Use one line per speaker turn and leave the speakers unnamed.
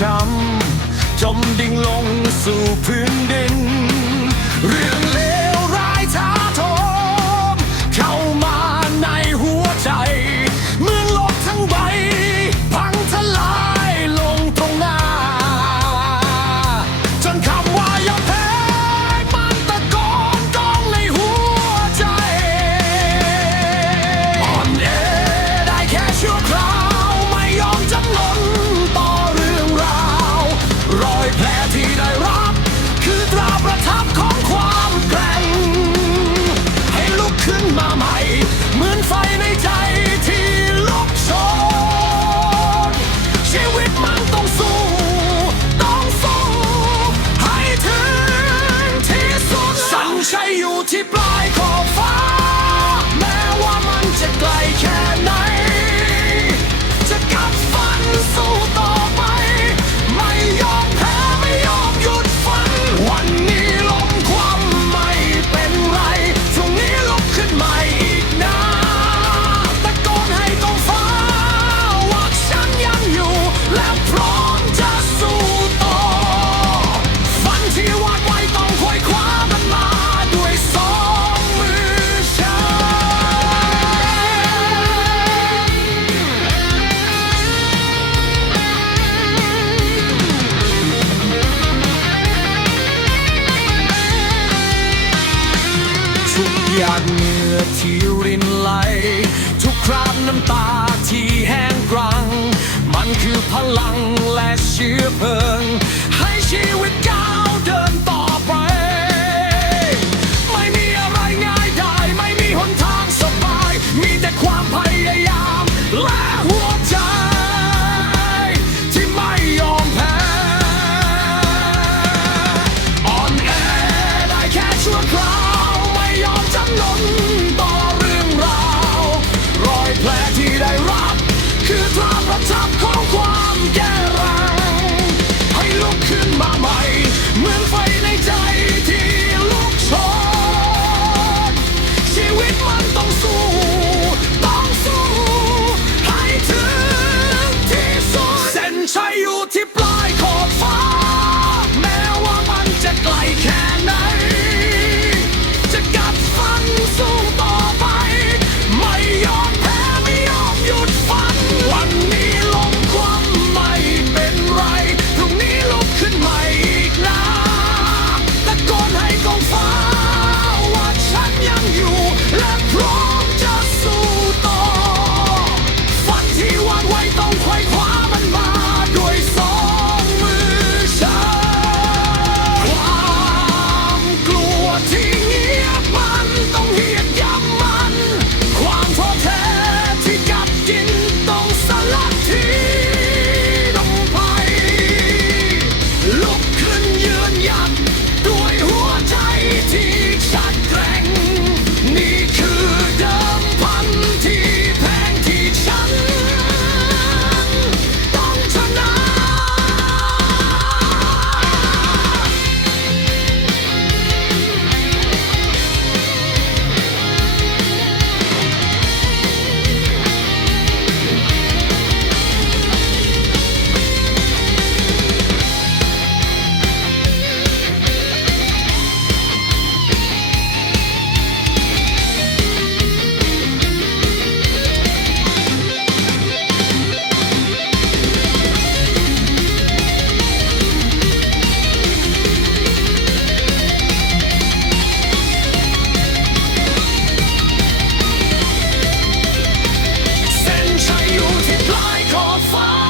ช้ำจมดิ่งลงสู่พื้นดินเรื่อง อที่รินไหล ทุกคราบน้ำตาที่แห้งกรัง มันคือพลังและเชื้อเพลิง ให้ชีวิต แผลที่ได้รับ คือความประทับคน caught fire.